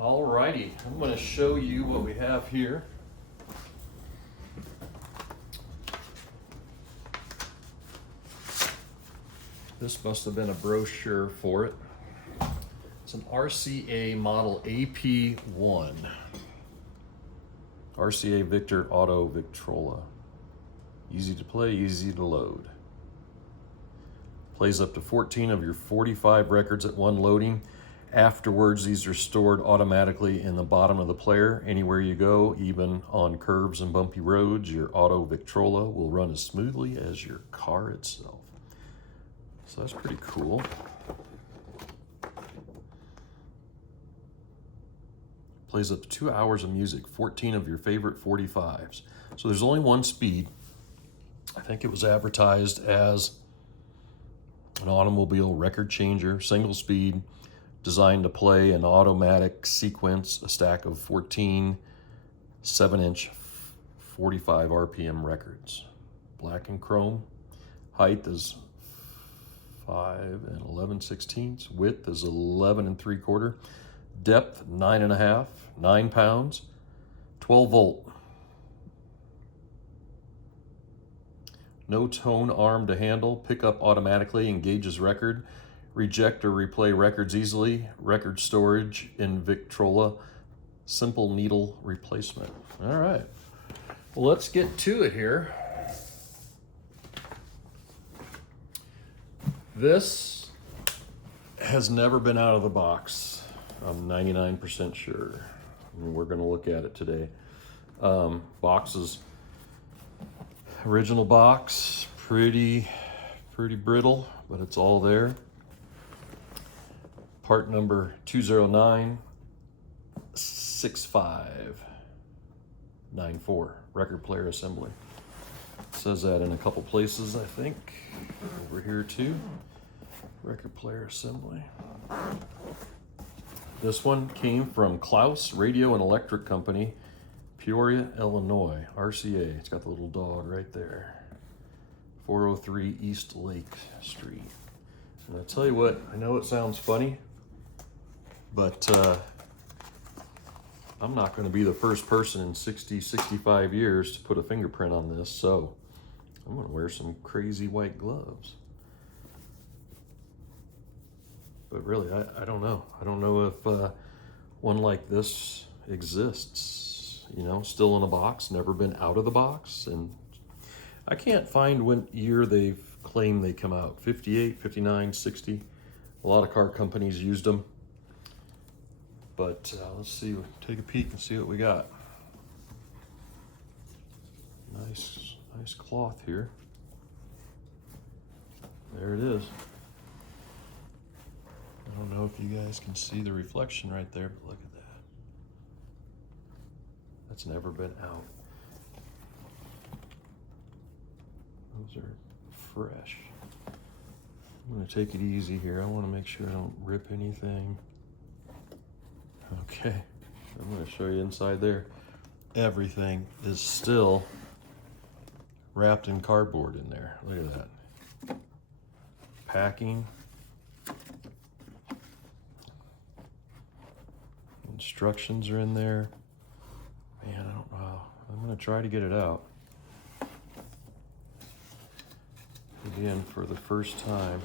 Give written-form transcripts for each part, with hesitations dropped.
Alrighty, I'm going to show you what we have here. This must have been a brochure for it. It's an RCA model AP-1. RCA Victor Auto Victrola. Easy to play, easy to load. Plays up to 14 of your 45 records at one loading. Afterwards, these are stored automatically in the bottom of the player. Anywhere you go, even on curves and bumpy roads, your Auto Victrola will run as smoothly as your car itself. So that's pretty cool. Plays up to 2 hours of music, 14 of your favorite 45s. So there's only one speed. I think it was advertised as an automobile record changer, single speed, designed to play an automatic sequence, a stack of 14 7-inch 45 RPM records. Black and chrome. Height is 5 11/16. Width is 11 3/4. Depth 9.5, 9 pounds, 12 volt. No tone arm to handle. Pick up automatically, engages record. Reject or replay records easily. Record storage in Victrola. Simple needle replacement. All right. Well, let's get to it here. This has never been out of the box. I'm 99% sure. And we're going to look at it today. Boxes. Original box. Pretty brittle, but it's all there. Part number 2096594, record player assembly. It says that in a couple places, I think. Over here too, record player assembly. This one came from Klaus Radio and Electric Company, Peoria, Illinois, RCA. It's got the little dog right there. 403 East Lake Street. And I tell you what, I know it sounds funny, but I'm not going to be the first person in 60, 65 years to put a fingerprint on this, so I'm going to wear some crazy white gloves. But really, I don't know. I don't know if one like this exists, you know, still in a box, never been out of the box. And I can't find what year they've claimed they come out, 58, 59, 60. A lot of car companies used them. But let's see, take a peek and see what we got. Nice cloth here. There it is. I don't know if you guys can see the reflection right there, but look at that. That's never been out. Those are fresh. I'm gonna take it easy here. I wanna make sure I don't rip anything. Okay, I'm going to show you inside there. Everything is still wrapped in cardboard in there. Look at that. Packing. Instructions are in there. Man, I don't know. I'm going to try to get it out. Again, for the first time.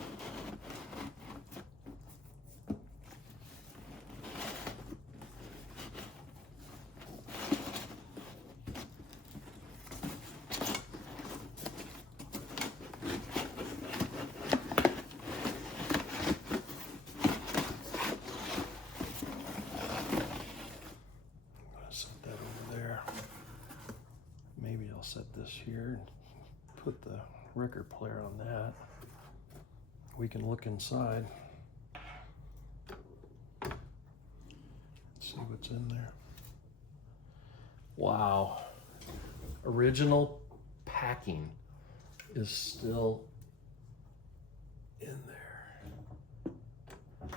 Set this here and put the record player on that. We can look inside. Let's see what's in there. Wow. Original packing is still in there. Have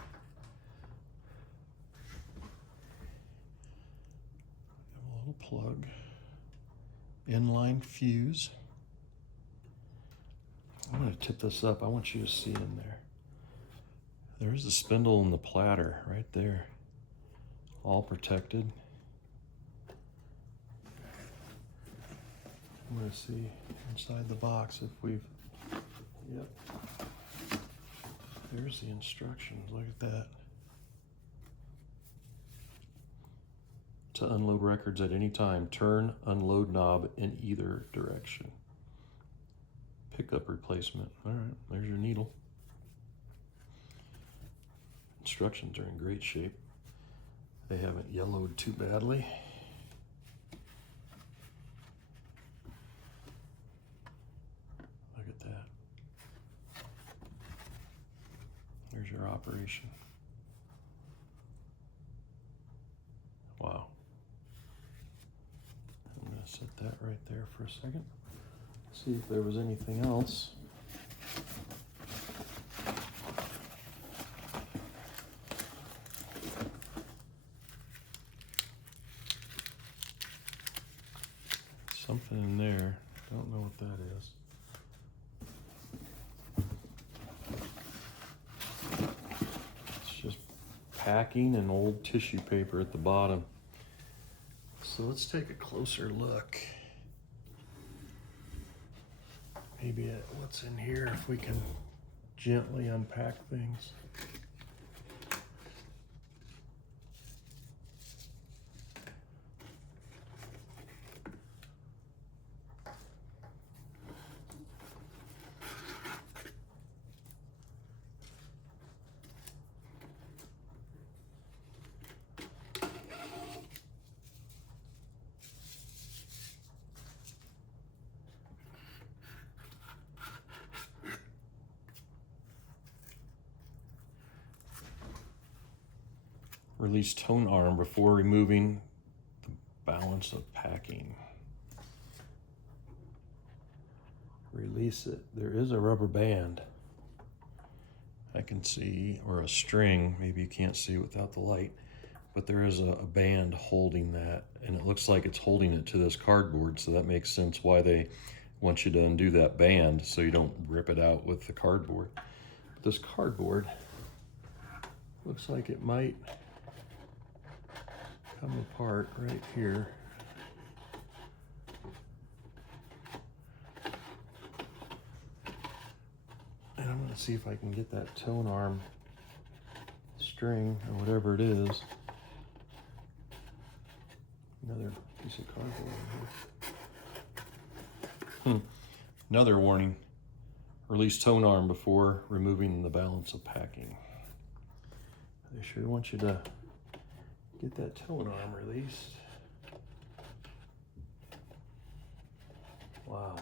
a little plug. Inline fuse. I'm going to tip this up. I want you to see in there. There's the spindle and the platter right there. all protected. I'm going to see inside the box if we've, yep. There's the instructions, look at that. To unload records at any time, turn unload knob in either direction. Pickup replacement. All right, there's your needle. Instructions are in great shape. They haven't yellowed too badly. Look at that. There's your operation. Wow. I'm going to set that right there for a second. See if there was anything else. Something in there. Don't know what that is. It's just packing and old tissue paper at the bottom. So let's take a closer look. Maybe at what's in here, if we can gently unpack things. Release tone arm before removing the balance of packing. Release it. There is a rubber band I can see, or a string. Maybe you can't see without the light, but there is a band holding that, and it looks like it's holding it to this cardboard, so that makes sense why they want you to undo that band so you don't rip it out with the cardboard. This cardboard looks like it might come apart right here. And I'm going to see if I can get that tone arm string or whatever it is. Another piece of cardboard here. Another warning. Release tone arm before removing the balance of packing. They sure want you to get that tone arm released. Wow,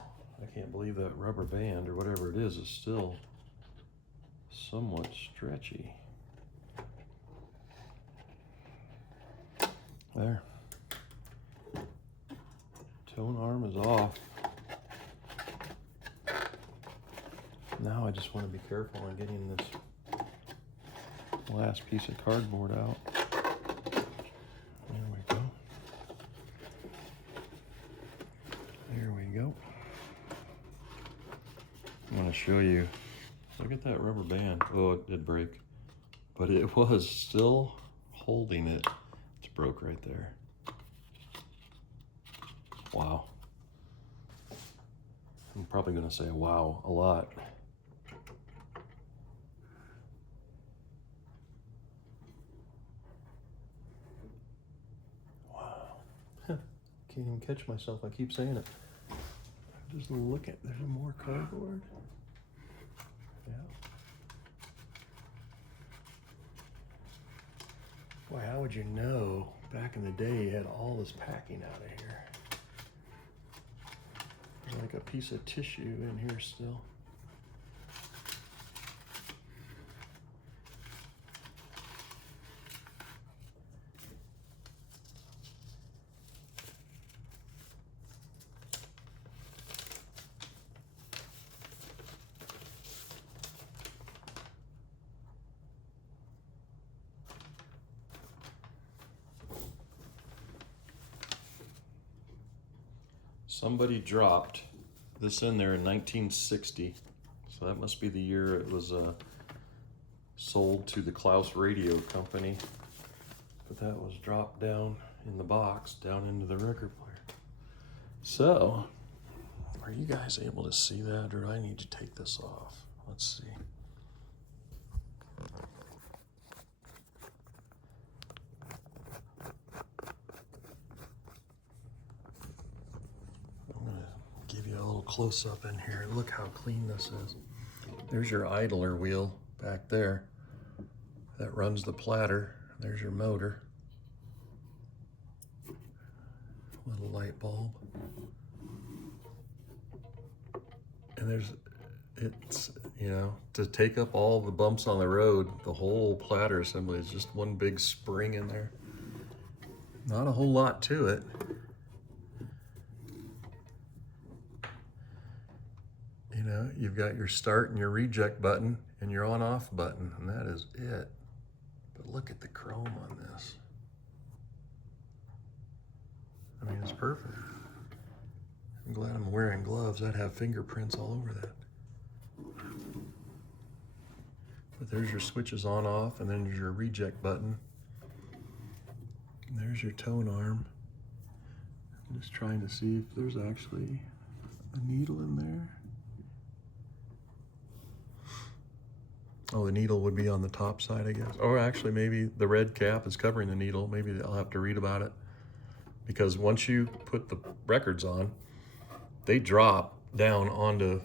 I can't believe that rubber band or whatever it is still somewhat stretchy. There. Tone arm is off. Now I just want to be careful on getting this last piece of cardboard out. There we go. There we go. I want to show you. Look at that rubber band. Oh, it did break, but it was still holding it. It's broke right there. Wow. I'm probably going to say wow a lot. Wow. Can't even catch myself. I keep saying it. Just look at, there's more cardboard. Yeah. Boy, how would you know back in the day you had all this packing out of here? There's like a piece of tissue in here still. Somebody dropped this in there in 1960, so that must be the year it was sold to the Klaus Radio Company. but that was dropped down in the box, down into the record player. So, are you guys able to see that, or do I need to take this off? Let's see. I'm gonna give you a little close up in here. Look how clean this is. There's your idler wheel back there that runs the platter. There's your motor. Little light bulb. And it's, you know, to take up all the bumps on the road, the whole platter assembly is just one big spring in there. Not a whole lot to it. You know, you've got your start and your reject button and your on-off button, and that is it. But look at the chrome on this. I mean, it's perfect. I'm glad I'm wearing gloves. I'd have fingerprints all over that. But there's your switches on, off, and then there's your reject button. And there's your tone arm. I'm just trying to see if there's actually a needle in there. Oh, the needle would be on the top side, I guess. Or actually, maybe the red cap is covering the needle. Maybe I'll have to read about it. Because once you put the records on, they drop down onto,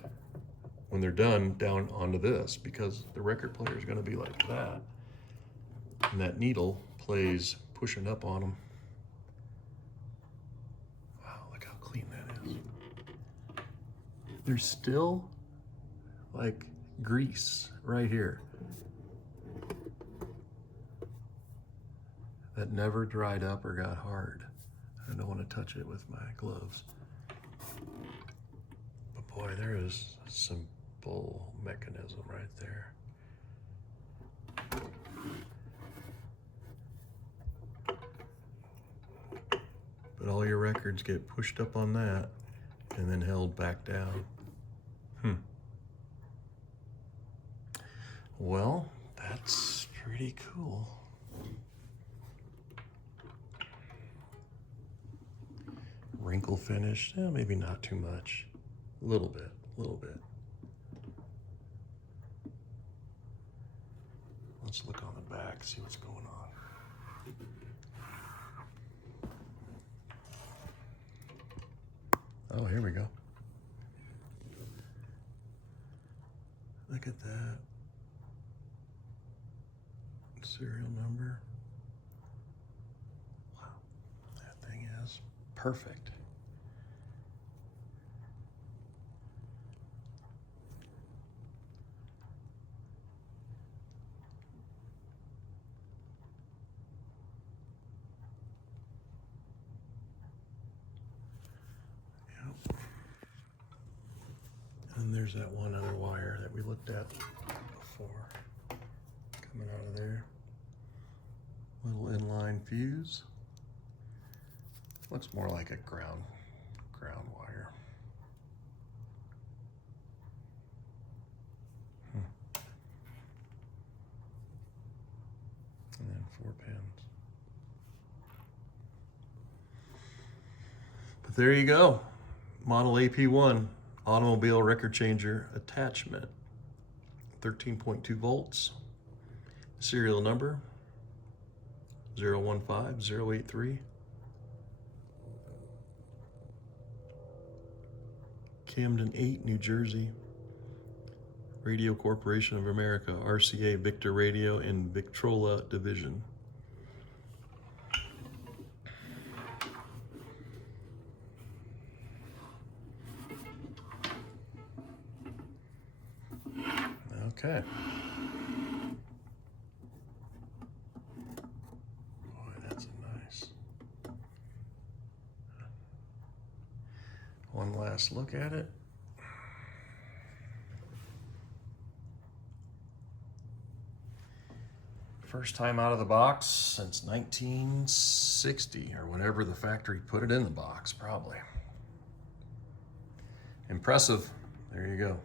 when they're done, down onto this, because the record player is going to be like that. And that needle plays pushing up on them. Wow, look how clean that is. There's still like grease right here that never dried up or got hard. I don't want to touch it with my gloves. But boy, there is a simple mechanism right there. But all your records get pushed up on that and then held back down. Well, that's pretty cool. Wrinkle finish, maybe not too much. A little bit. Let's look on the back, see what's going on. Oh, here we go. Look at that. Serial number. Wow, that thing is perfect. Yep. And there's that one other wire that we looked at before. Coming out of there. Little inline fuse. Looks more like a ground wire. And then 4 pins. But there you go. Model AP-1 automobile record changer attachment. 13.2 volts. Serial number 015083. Camden 8, New Jersey. Radio Corporation of America, RCA Victor Radio and Victrola Division. Okay. Boy, that's nice. One last look at it. First time out of the box since 1960 or whenever the factory put it in the box, probably. Impressive. There you go.